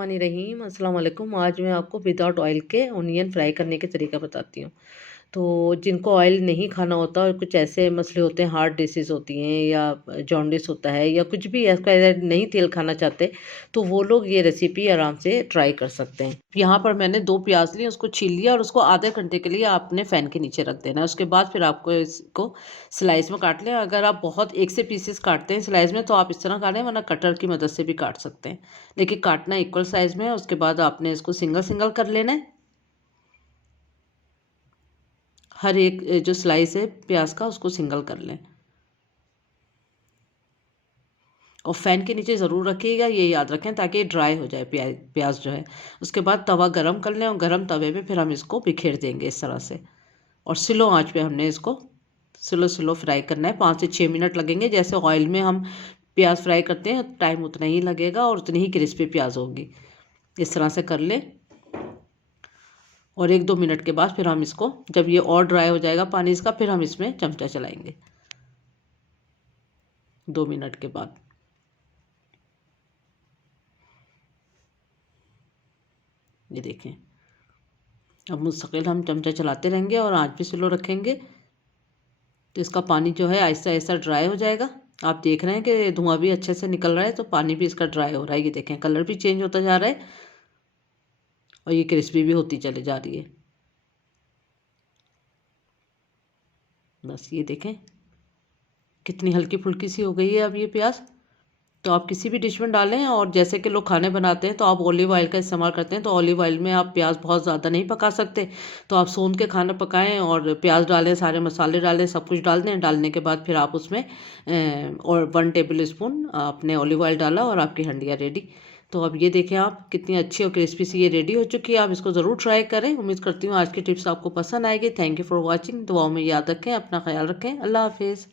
रहीम अस्सलाम वालेकुम। आज मैं आपको विदाउट ऑयल के ओनियन फ्राई करने के तरीका बताती हूँ। तो जिनको ऑयल नहीं खाना होता और कुछ ऐसे मसले होते हैं, हार्ट डिसीज़ होती हैं या जॉन्डिस होता है या कुछ भी ऐसा नहीं तेल खाना चाहते, तो वो लोग ये रेसिपी आराम से ट्राई कर सकते हैं। यहाँ पर मैंने 2 प्याज़ लिए, उसको छील लिया और उसको आधे घंटे के लिए आपने फ़ैन के नीचे रख देना है। उसके बाद फिर आपको इसको स्लाइस में काट लें। अगर आप बहुत एक से पीसेस काटते हैं स्लाइस में तो आप इस तरह काटें, वरना कटर की मदद से भी काट सकते हैं। लेकिन काटना इक्वल साइज़ में है। उसके बाद आपने इसको सिंगल-सिंगल कर लेना है। हर एक जो स्लाइस है प्याज का उसको सिंगल कर लें और फ़ैन के नीचे ज़रूर रखिएगा, ये याद रखें, ताकि ड्राई हो जाए प्याज जो है। उसके बाद तवा गरम कर लें और गरम तवे पे फिर हम इसको बिखेर देंगे इस तरह से, और स्लो आंच पे हमने इसको स्लो स्लो फ्राई करना है। 5 से 6 मिनट लगेंगे। जैसे ऑयल में हम प्याज फ्राई करते हैं टाइम उतना ही लगेगा और उतनी ही क्रिस्पी प्याज होगी। इस तरह से कर लें और 1-2 मिनट के बाद फिर हम इसको, जब ये और ड्राई हो जाएगा पानी इसका, फिर हम इसमें चमचा चलाएंगे 2 मिनट के बाद। ये देखें, अब मुस्तकिल हम चमचा चलाते रहेंगे और आंच भी स्लो रखेंगे तो इसका पानी जो है आहिस्ता आहिस्ता ड्राई हो जाएगा। आप देख रहे हैं कि धुआं भी अच्छे से निकल रहा है, तो पानी भी इसका ड्राई हो रहा है। ये देखें, कलर भी चेंज होता जा रहा है और ये क्रिस्पी भी होती चली जा रही है। बस ये देखें कितनी हल्की फुल्की सी हो गई है अब ये प्याज। तो आप किसी भी डिश में डालें, और जैसे कि लोग खाने बनाते हैं तो आप ऑलिव ऑयल का इस्तेमाल करते हैं, तो ऑलिव ऑयल में आप प्याज बहुत ज़्यादा नहीं पका सकते, तो आप सोंध के खाना पकाएं और प्याज डालें, सारे मसाले डालें, सब कुछ डाल दें। डालने के बाद फिर आप उसमें और 1 टेबल स्पून आपने ऑलिव ऑयल डाला और आपकी हंडिया रेडी। तो अब ये देखें आप कितनी अच्छी और क्रिस्पी सी ये रेडी हो चुकी है। आप इसको ज़रूर ट्राई करें। उम्मीद करती हूँ आज की टिप्स आपको पसंद आएगी। Thank you for watching. दुआओं में याद रखें, अपना ख्याल रखें। अल्लाह हाफिज़।